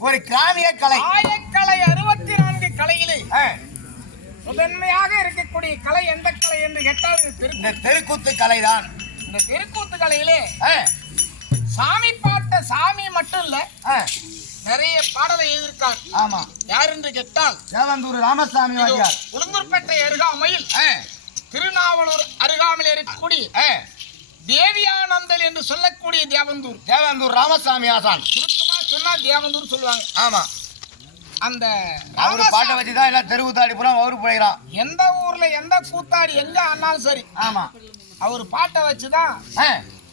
ஒரு கிராமிய கலை. ஆயக்கலை அறுபத்தி நான்கு கலையிலே முதன்மையாக இருக்கக்கூடிய கலை எந்த கலை என்று கேட்டால் இந்த தெருக்கூத்து கலைதான். இந்த தெருக்கூத்து கலையிலே சாமி பாட்ட சாமி மட்டும் இல்ல நிறைய பாடலை எழுதியிருக்கார். ஆமா. யார் என்று கேட்டால் தேவந்தூர் ராமசாமி வாத்தியார் உளுந்தூர்பேட்டை அருகாமையில் திருநாவலூர் அருகாமையில் இருக்கக்கூடிய என்று சொல்லக்கூடிய தேவந்தூர். தேவந்தூர் ராமசாமி ஆசான். சுருக்கமா சொன்னா தேவந்தூர் சொல்லுவாங்க. ஆமா. அந்த அவரு பாட்டை வச்சுதான் எல்லாம் தெருவுத்தாடி பூரா அவரு போயிடறான் எந்த ஊர்ல எந்த கூத்தாடி எங்க ஆனாலும் சரி. ஆமா. அவர் பாட்டை வச்சுதான் ஆ,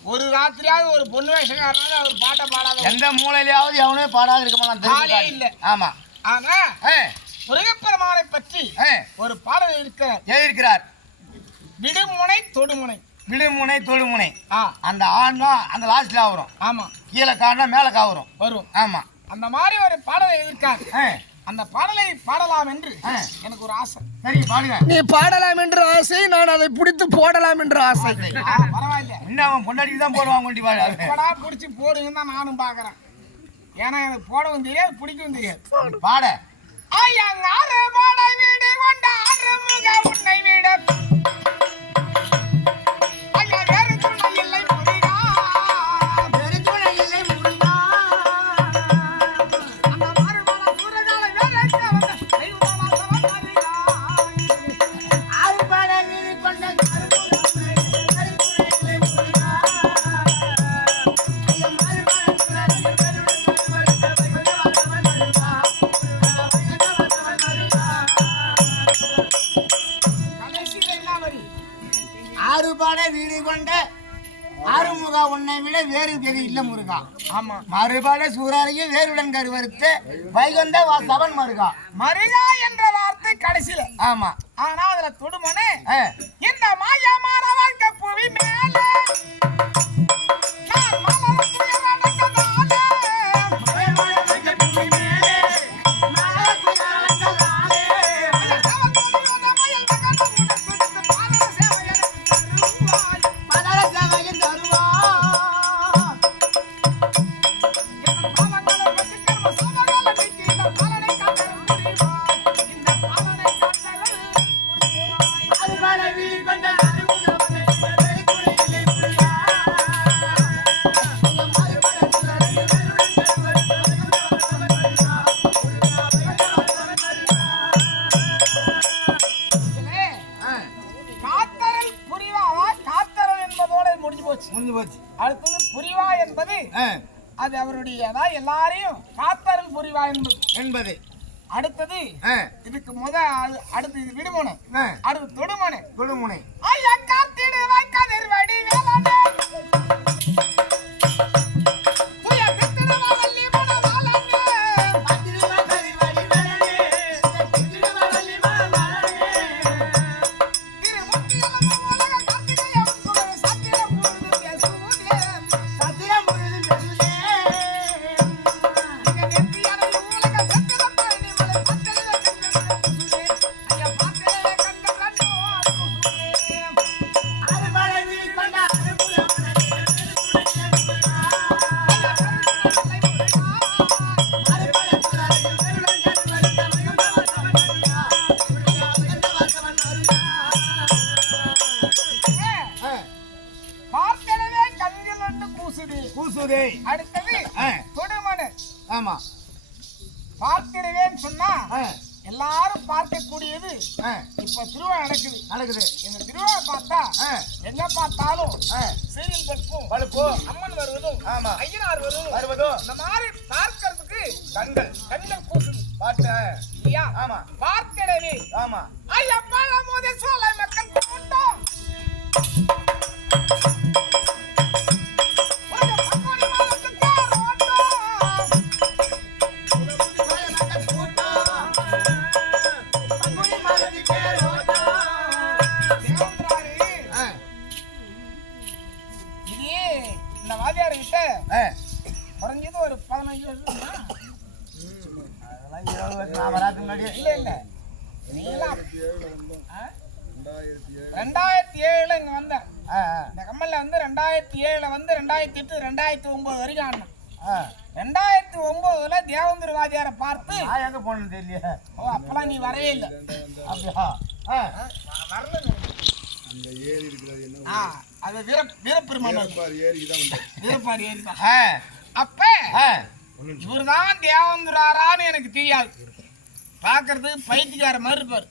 ஒரு ராத்திரியாவது ஒரு பொண்ணு வேஷக்காரனாவது அவர் பாட்டை பாடாத எந்த மூலையிலயாவது எவனே பாடாது இருக்க மாட்டான். இல்ல. ஆமா. ஆனா முருகப்பெருமானை பற்றி ஒரு பாடல் இருக்கிறார். எழுதியிருக்கிறார். விடுமுனை தொடுமுனை. விடுமுனை தொழுமுனை ஆ. அந்த ஆண்னா அந்த லாஸ்ட்ல வரும் ஆமா. கீழே காணா மேல காவரும் வரும். ஆமா. அந்த மாதிரி ஒரு பாடலை ஆ, அந்த பாடலை பாடலாம் என்று ஆ. எனக்கு ஒரு ஆசை. சரி பாடுங்க. நீ பாடலாம் என்ற ஆசை நான் அதை பிடித்து போடலாம் என்ற ஆசை. பரவாயில்ல. இன்னும் அவன் பொண்டாட்டிக்கு தான் போடுவான் கொண்டி பாடு எப்படா பிடிச்சி போடுங்கன்னு தான் நானும் பாக்குறேன் ஏன்னா எனக்கு போடவும் தெரியாது பிடிக்கவும் தெரியாது. பாட. ஐயங்காறு பாடை கொண்ட ஆறுமுகா உன்னை விட வேறு பெரிய இல்ல முருகா. ஆமா. மறுபாட சூராரையும் வேறுடன் கருவறுத்து வைகுந்த வாசவன் மருகா. மருகா என்ற வார்த்தை கடைசியில. ஆமா. ஆனா அதுல தொடுமனே இந்த மாயமான வாழ்க்கை புவி மேல. போச்சு. முடிஞ்சு போச்சு. அடுத்தது புரிவா என்பது அது அவருடைய அதாவது எல்லாரையும் காத்தரல் புரிவா என்பது. என்பது. அடுத்தது இதுக்கு முத அடுத்து இது விடுமுனை. அடுத்து தொடுமனை. தொடுமுனை. ஐயா எல்லாரும் பார்க்கக்கூடியது. இப்ப திருவிழா நடக்குது. நடக்குது. இந்த திருவிழா பார்த்தா எங்க பார்த்தாலும் சீரியல் பல்பும் பழுப்பு அம்மன் வருவதும் ஆமா. ஐயனார் வருவதும் வருவதோ இந்த மாதிரி பார்க்கறதுக்கு கண்கள். கண்கள் பாட்டு ஐயா ஆமா. பார்த்திடவே ஆமா. ஐயா பழமோதே சோலை மக்கள் கூட்டம் ரெண்டாயிரத்தி ஏழுல இங்க வந்தேன் இந்த கம்மல்ல வந்து ரெண்டாயிரத்தி ஏழுல வந்து ரெண்டாயிரத்தி எட்டு ரெண்டாயிரத்தி ஒன்பது வரைக்கும் ஆடினேன் ஆ, ரெண்டாயிரத்தி ஒன்பதுல தேவந்திர வாதியாரை பார்த்து நான் எங்க போனேன்னு தெரியல ஓ அப்பெல்லாம் நீ வரவே இல்லை. அப்படியா? ஆ, வரல ஆ அது வீர வீரப்பெருமான் வீரப்பாடி ஏரி தான் ஆ, அப்ப ஆ. இவர்தான் தேவந்துராரான்னு எனக்கு தெரியாது. பார்க்கறது பைத்தியக்கார மாதிரி இருப்பார்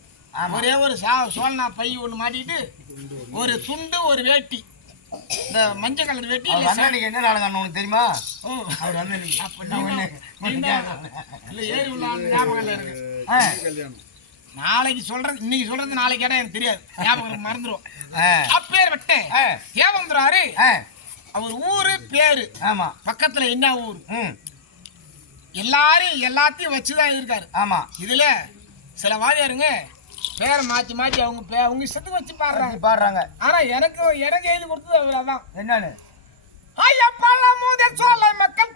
ஒரே ஒரு சா சோழனா பை ஒன்று மாட்டிக்கிட்டு ஒரு துண்டு ஒரு வேட்டி. இந்த மஞ்சள் கலர் வேட்டி இன்னைக்கு என்ன நாடகம் உனக்கு தெரியுமா? ஓ. அவர் தான். இல்ல ஏறி உள்ள ஞாபகம் இருக்கு நாளைக்கு சொல்றது இன்னைக்கு சொல்றது நாளைக்கு கேட்டா எனக்கு தெரியாது. ஞாபகம் ஆ, அப்பேர் விட்டேன் தேவந்துராரு அவர் ஊரு பேரு. ஆமா. பக்கத்துல என்ன ஊர்? ம் எல்லாரும் எல்லாத்தையும் வச்சுதான் இருக்காரு. ஆமா இதுல சில வாதியாருங்க பேரை மாத்தி மாத்தி அவங்க பே அவங்க இஷ்டத்துக்கு வச்சு பாடுறாங்க. பாடுறாங்க. ஆனா எனக்கு எனக்கு எழுதி கொடுத்தது அவர் அதான். என்னன்னு? ஐயா பழமுத சோலை மக்கள்